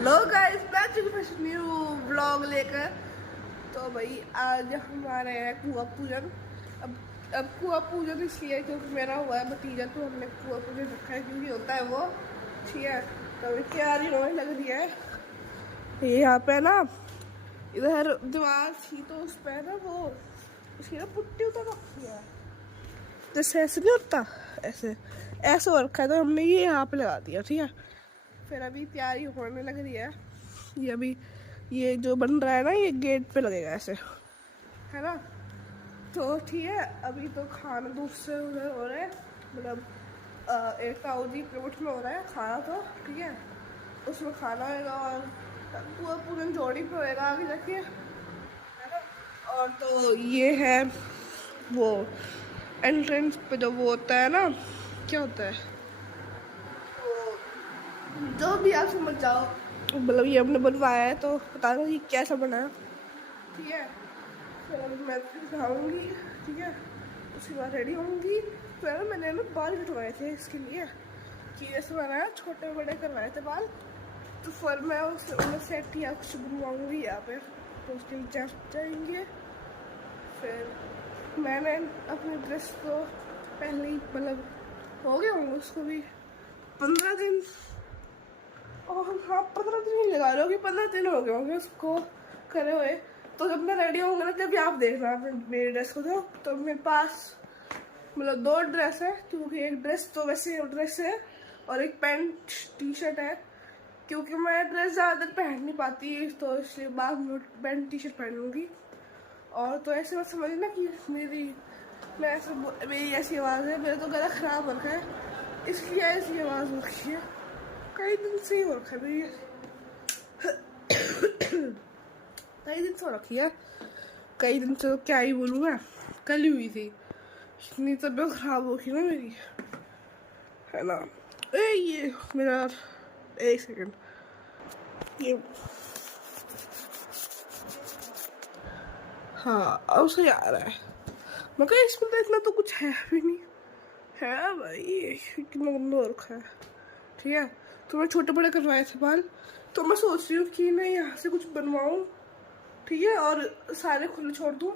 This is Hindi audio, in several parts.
हेलो गाइस, मैं चुकी फिर न्यू व्लॉग लेकर। तो भाई आज हमारे हैं कुआं पूजन। अब कुआं पूजन इसलिए क्योंकि मेरा हुआ है भतीजा, तो हमने कुआं पूजन रखा है क्योंकि होता है वो। ठीक है, तो अभी तैयारी होने लग रही है। ये यहाँ पे ना इधर दीवार थी तो उस पर ना वो उसकी ना पुट्टी उतर रखी है, जैसे ऐसे नहीं होता, ऐसे ऐसे हो रखा है, तो हमने ये यहाँ पे लगा दिया। ठीक है, फिर अभी तैयारी होने लग रही है। ये अभी ये जो बन रहा है ना, ये गेट पे लगेगा ऐसे, है ना। तो ठीक है, अभी तो खाना दूसरे उधर हो रहा है, मतलब एक ताऊजी प्लेट में हो रहा है खाना। तो ठीक है, उसमें खाना होगा और पूरा पूजन जोड़ी पे होएगा आगे जाके, है ना। और तो ये है वो एंट्रेंस पे जो वो होता है ना, क्या होता है जो भी आप समझ जाओ, मतलब ये हमने बनवाया है तो बता दो ये कैसा बना है। ठीक है, फिर मैं खाऊंगी। ठीक है, उसके बाद रेडी होंगी। फिर मैंने ना बाल कटवाए थे इसके लिए कि ऐसे बनाया, छोटे बड़े करवाए थे बाल। तो फिर मैं उन्हें सेट या कुछ बनवाऊँगी यहाँ पे, तो उसके लिए जाएंगे। फिर मैंने अपनी ड्रेस को पहले ही, मतलब हो गए होंगे उसको भी 15 दिन, और हाँ 15 दिन ही लगा रहे हो कि 15 दिन हो गए होंगे उसको करे हुए। तो जब मैं रेडी होंगे ना, तभी आप देखना मेरी ड्रेस को। तो मेरे पास मतलब 2 ड्रेस है, क्योंकि एक ड्रेस तो वैसे ड्रेस है और एक पैंट टी शर्ट है, क्योंकि मैं ड्रेस ज़्यादातर पहन नहीं पाती, तो इसलिए बाद में पैंट टी शर्ट पहनूंगी। और तो ऐसे मत समझ ना कि मेरी ऐसी आवाज़ है, मेरा तो गला ख़राब हो रखा है, इसलिए ऐसी आवाज़ हो रखी है। कई दिन से ही हो रखा है मेरी, कई दिन से हो रखी है, कई दिन से। तो क्या ही बोलूँ मैं, कल ही हुई थी, इतनी तबीयत खराब हो गई ना मेरी, है ना। ये मेरा एक सेकंड, ये हाँ अब सही आ रहा है। मैं कहा इसमें तो इतना तो कुछ है भी नहीं, है भाई कितना गंदा हो रखा है। ठीक है, तो मैं छोटे बड़े करवाए थे बाल, तो मैं सोच रही हूँ कि मैं यहाँ से कुछ बनवाऊँ। ठीक है, और सारे खुले छोड़ दूँ,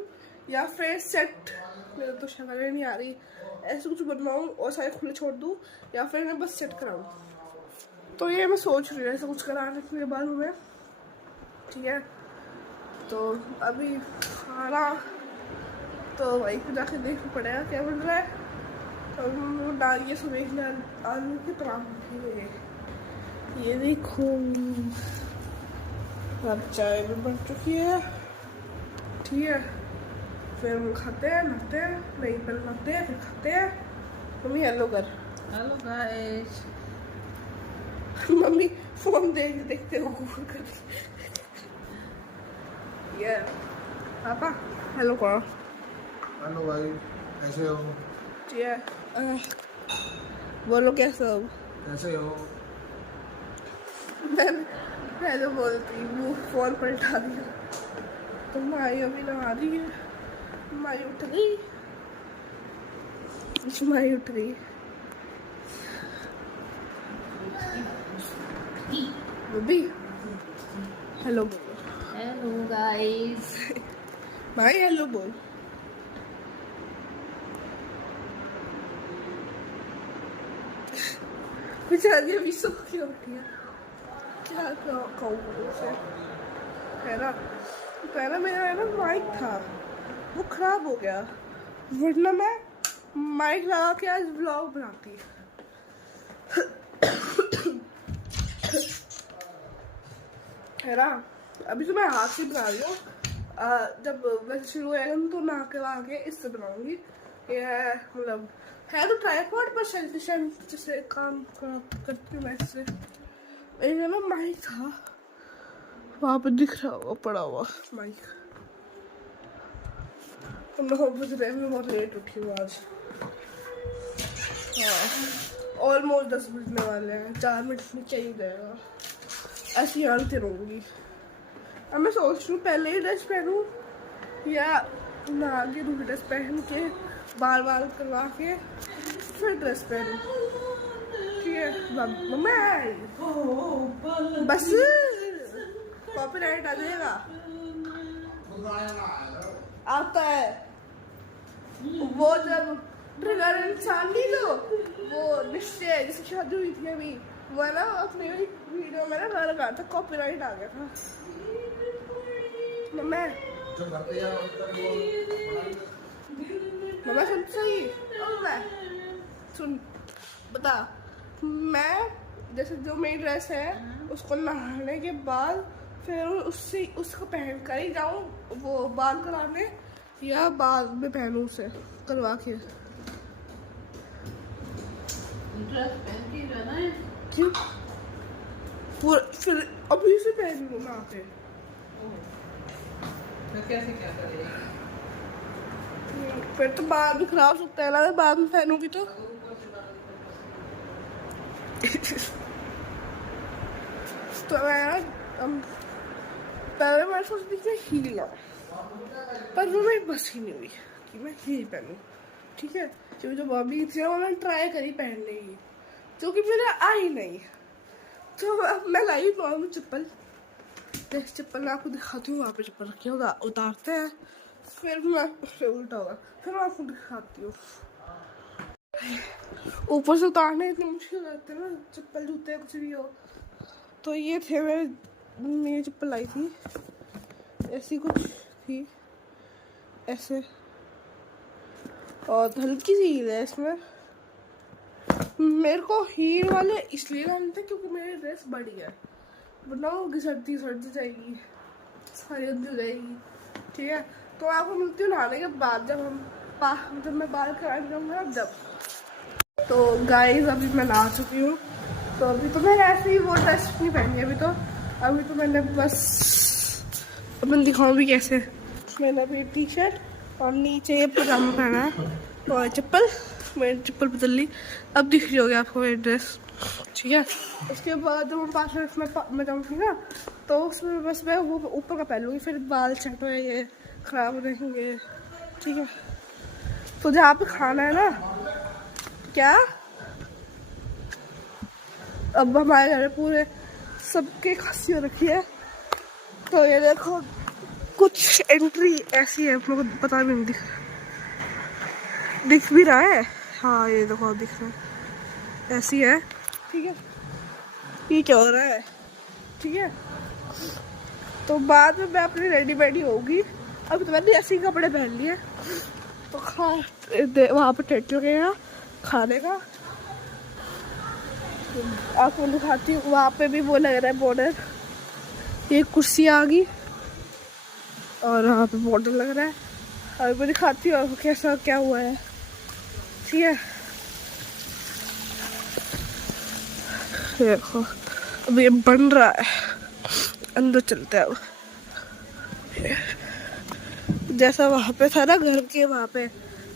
या फिर सेट, मेरे तो शक्ल नहीं आ रही, ऐसे कुछ बनवाऊँ और सारे खुले छोड़ दूँ, या फिर मैं बस सेट कराऊँ। तो ये मैं सोच रही हूँ ऐसा कुछ कराने के बालों में। ठीक है, तो अभी खाना तो भाई को जाके देखना पड़ेगा क्या बन रहा है। तो डालिए सुबह आलू के पराठे, ये देखो। अब चाय भी बन चुकी है। ठीक है, फिर हम खाते हैं, नहाते हैं, नहीं पहले नहाते हैं फिर खाते हैं। मम्मी हेलो कर। Hello guys. मम्मी फोन देखते हो गूगल कर। ये पापा हेलो करो। हेलो भाई, कैसे हो? ठीक है, बोलो कैसे हो। कैसे हो? मैं हेलो बोलती वो फोन पर उठा दिया। तो माई अभी नहा रही है, माई उठ गई, माई उठ गई। बबी हेलो बोलो। Hello guys. माई हेलो बोल। बेचारी अभी सो के उठी है, क्या कहूँ उसे, है ना। पहला मेरा है ना माइक था, वो खराब हो गया, वरना मैं माइक लगा के आज व्लॉग बनाती। है ना, अभी तो मैं हाथ से बना रही हूँ। जब वैसे शुरू होएगा तो नहा के वहा के इससे बनाऊंगी। ये मतलब है तो ट्राइपॉड पर जैसे काम करती हूँ मैं इससे। एक ना माइक था वहाँ पे दिख रहा हुआ पड़ा हुआ माइक। 9 बज रहे हैं, मैं बहुत लेट उठी हूँ आज। हाँ ऑलमोस्ट 10 बजने वाले हैं, 4 मिनट में चाहिए जाएगा, ऐसी हालत रहूँगी। अब मैं सोच रही हूँ पहले ही ड्रेस पहनूँ या नहा के दूसरी ड्रेस पहन के बाल बाल करवा के फिर ड्रेस पहनूँ। ठीक है मम्मा बस कॉपीराइट आ जाएगा। आता है वो जब ट्रिगर इंसान नहीं लो, वो निश्चय जिसकी शादी हुई थी अभी, वो ना अपने वीडियो में ना गाना गा था, कॉपीराइट आ गया था। मैं सुन सही सुन बता, मैं जैसे जो मेरी ड्रेस है उसको नहाने के बाद फिर उसको पहन कर ही जाऊँ वो बाल कराने, या बाद में पहनूं उसे करवा के। ड्रेस पहन के जाना है। क्यों? फिर अभी से पहन लूँ ना पे। तो कैसे क्या करेगी? फिर तो बाल भी खराब सकता है ना, बाद में पहनूंगी तो। तो मैं पहले मैं सोचती थी हील लाऊं, पर वो मेरी बस ही नहीं हुई कि मैं हील पहनूं। ठीक है, क्योंकि जो बॉबी थी वो मैंने ट्राई करी पहनने की, जो कि मेरे आई नहीं। तो अब मैं लाई नॉर्मल चप्पल, चप्पल मैं आपको दिखाती हूँ। वहाँ पे चप्पल रखी है, उतारते हैं, फिर मैं उससे उल्टा होगा, फिर मैं आपको दिखाती हूँ। ऊपर से उतारने इतनी मुश्किल रहते हैं ना, चप्पल जूते कुछ भी हो। तो ये थे मेरी चप्पल लाई थी, ऐसी कुछ थी ऐसे, और हल्की सी हील है इसमें। मेरे को हील वाले इसलिए लाने थे क्योंकि मेरी ड्रेस बड़ी है, वरना वो घिसटती जाएगी, सारी अंदर हो जाएगी। ठीक है, तो आपको मिलती हूँ नहाने के बाद, जब मैं बाल कराने जाऊँगा जब। तो गाइस अभी मैं नहा चुकी हूँ, तो अभी तो मैंने ऐसे ही वो ड्रेस नहीं पहनी अभी तो मैंने बस, अब मैं दिखाऊँ भी कैसे। मैंने अभी टी शर्ट और नीचे ये पजामा पहना है और चप्पल, मैंने चप्पल बदल ली, अब दिख रही होगी आपको मेरी ड्रेस। ठीक है, उसके बाद जब मैं जाऊँगी ना, तो उसमें बस मैं वो ऊपर का पहन लूँगी, फिर बाल सेट होएंगे, ख़राब रहेंगे। ठीक है, तो जहाँ पे खाना है ना, क्या अब हमारे घर में पूरे सबके खांसी हो रखी है। तो ये देखो कुछ एंट्री ऐसी है, मेरे को पता भी नहीं दिख भी रहा है। हाँ ये देखो दिख रहा है, ऐसी है। ठीक है, ये क्या हो रहा है? ठीक है, तो बाद में मैं अपनी रेडी होगी। अभी तो मैंने ऐसे ही कपड़े पहन लिए, तो वहाँ पर टेंट लगेगा खाने का, आपको दिखाती हूँ। वहाँ पे भी वो लग रहा है बॉर्डर, ये कुर्सी आ गई और वहाँ पे बॉर्डर लग रहा है। अभी मैं दिखाती हूँ आपको कैसा क्या हुआ है। ठीक है, देखो अब ये बन रहा है, अंदर चलते हैं अब। जैसा वहाँ पे था ना घर के वहाँ पे,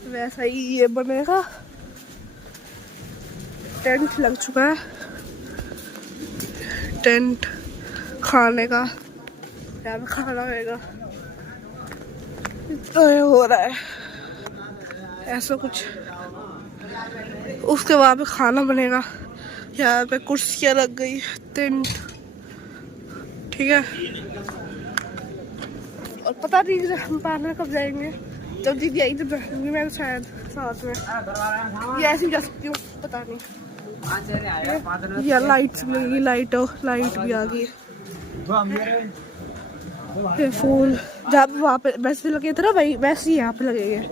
वैसा ही ये बनेगा। टेंट लग चुका है, टेंट खाने का, यहाँ पे खाना होगा। तो ये हो रहा है ऐसा कुछ, उसके बाद पे खाना बनेगा। यहाँ पे कुर्सियाँ लग गई, टेंट। ठीक है, और पता नहीं हम पार्लर कब जाएंगे, जब दीदी आई तब जाऊंगी मैं शायद साथ में, या ऐसे ही जा सकती हूँ, पता नहीं। या लाइट लगेगी, लाइट भी आ गई। ये फूल जहाँ पे वहाँ पे वैसे लगे थे ना भाई, वैसे ही यहाँ पे लगेंगे।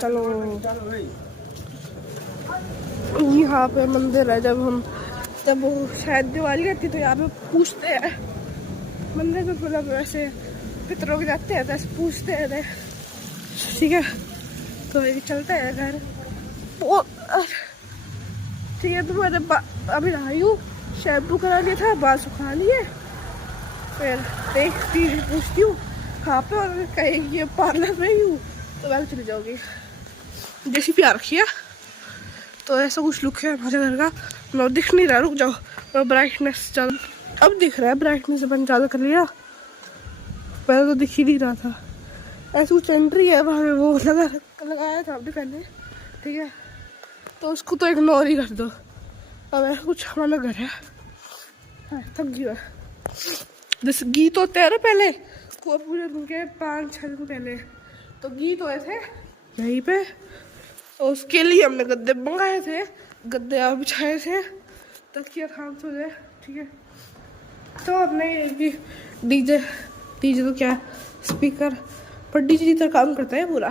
चलो, यहाँ पे मंदिर है। जब वो शायद दिवाली रहती तो यहाँ पे पूछते हैं मंदिर में, मतलब वैसे पितरों के जाते हैं तो ऐसे पूछते हैं। ठीक है, तो ये चलते हैं घर। ठीक है, तो मैंने अभी नहाई हूँ, शैम्पू करा लिया था, बाल सुखा लिए, फिर देखती पूछती हूँ कहाँ पे, और कहीं ये पार्लर में ही हूँ तो मैं चली जाऊँगी। जैसी प्यार रखी है, तो ऐसा कुछ लुक है हमारे घर का। मैं दिख नहीं रहा, रुक जाओ, मैं ब्राइटनेस ज़्यादा, अब दिख रहा है, ब्राइटनेस मैंने ज़्यादा कर लिया, पहले तो दिख ही नहीं रहा था। ऐसे कुछ एंट्री है वहाँ पे, वो लगाया था आपने पहले। ठीक है, तो उसको तो इग्नोर ही कर दो। अब ऐसा कुछ हमारा घर है, हाँ, थक गया। जैसे गीत होते हैं ना पहले, कुआ पूजन के 5-6 दिन पहले, तो गीत हुए थे यहीं पे। और उसके लिए हमने गद्दे मंगाए थे, गद्दे आप बिछाए थे, तकिया थाम सो जाए, ठीक है। तो हमने ये भी डीजे तो क्या स्पीकर, पर डीजे जितना काम करता है पूरा,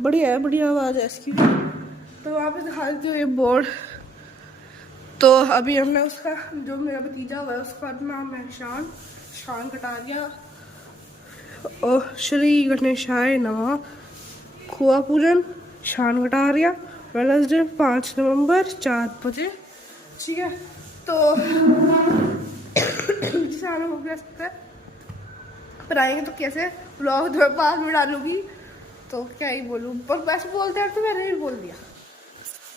बढ़िया है, बढ़िया आवाज़ है इसकी। तो वहाँ पे दिखा देती हूँ ये बोर्ड। तो अभी हमने उसका, जो मेरा भतीजा हुआ है उसका नाम है शान कटारिया। और श्री गणेशाय नमः, कुआ पूजन शान कटारिया, वेडनेसडे 5 नवंबर 4 बजे, ठीक है। तो शान हो गया सकता है, पर आएंगे तो कैसे व्लॉग तो बाद में डालूंगी, तो क्या ही बोलूँ, पर वैसे बोलते हैं तो मैंने भी बोल दिया।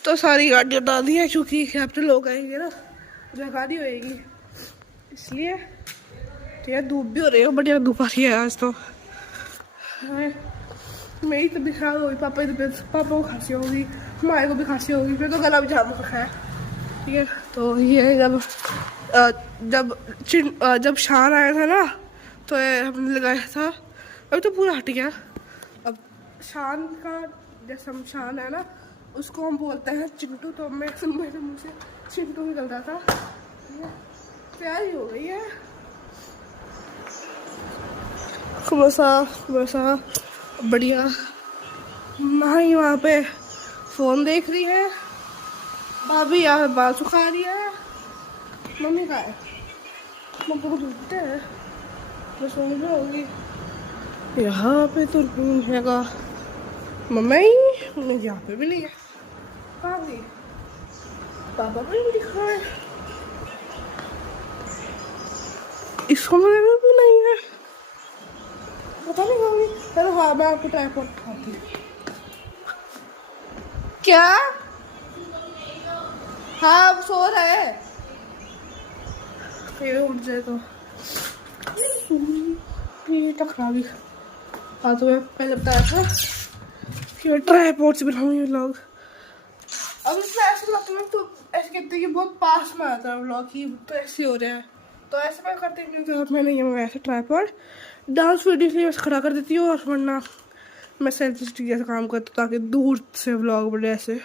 तो सारी गाड़ियाँ डाल दी है क्योंकि यहाँ पे लोग आएंगे ना, जगह नहीं होएगी, इसलिए। ठीक है, धूप भी हो रही है, बढ़िया धूप आ रही है आज तो। मेरी तबीयत खराब होगी, पापा को खांसी होगी, माए को भी खांसी होगी, फिर तो गला भी जाम रखा है, ठीक है। तो ये जब शान आया था ना, तो हमने लगाया था, अभी तो पूरा हट गया। अब शान का जैसे हम शान है ना, उसको हम बोलते हैं चिंटू, तो मेरे मुँह से चिंटू निकल रहा था, प्यारी हो गई है। वैसा बढ़िया। माही वहाँ पे फ़ोन देख रही है, भाभी यहाँ बाल सुखा रही है, मम्मी कहाँ है? मम्मी को ढूंढते हैं, मैं सोच में होंगी। यहाँ पे तो नहीं हैगा मम्मी, यहाँ पे भी नहीं है, कहाँ गई? पापा भी नहीं दिख रहा है, इसको मेरे में भी नहीं है, पता नहीं कहाँ गई। चलो हाँ, मैं आपको ट्राइपॉड दिखाती हूँ। क्या? हाँ, अब सो रहा है, ये उठ जाए तो टकरा गई। हाँ, तो मैं पहले बताया था कि ट्राइपॉड से बनाऊंगी व्लॉग। अब इसमें ऐसे लगता है तो ऐसे कहते हैं कि बहुत पास में आता है व्लॉग की, तो ऐसे हो रहा है, तो ऐसे मैं करती नहीं। तो मैंने ये मंगाया था ट्राइपॉड, डांस वीडियो के लिए बस खड़ा कर देती हूँ, और वरना मैं सेल्फी स्टिक जैसा काम करती हूँ ताकि दूर से व्लॉग बने। ऐसे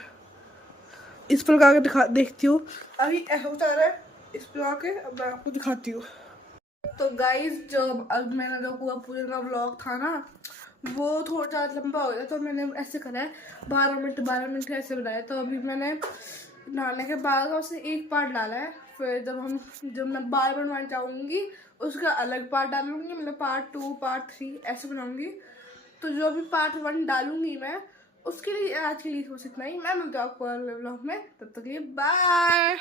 इस पर लगा के देखती हूँ, अभी ऐसा होता रहा है, इस पर आके अब मैं आपको दिखाती हूँ। तो गाइज, जो अब मैंने जो कुआ पूजन का व्लॉग था ना, वो थोड़ा ज़्यादा लंबा हो गया, तो मैंने ऐसे करा है 12 मिनट ऐसे बनाया। तो अभी मैंने नहाने के बाद उसे एक पार्ट डाला है, फिर जब मैं बार बनवाने जाऊँगी उसका अलग पार्ट डालूंगी, मतलब पार्ट 2 पार्ट 3 ऐसे बनाऊंगी। तो जो भी पार्ट 1 डालूंगी मैं, उसके लिए आज के लिए बस इतना ही। मैं मिलती हूँ आपको अगले व्लॉग में, तब तक के लिए बाय।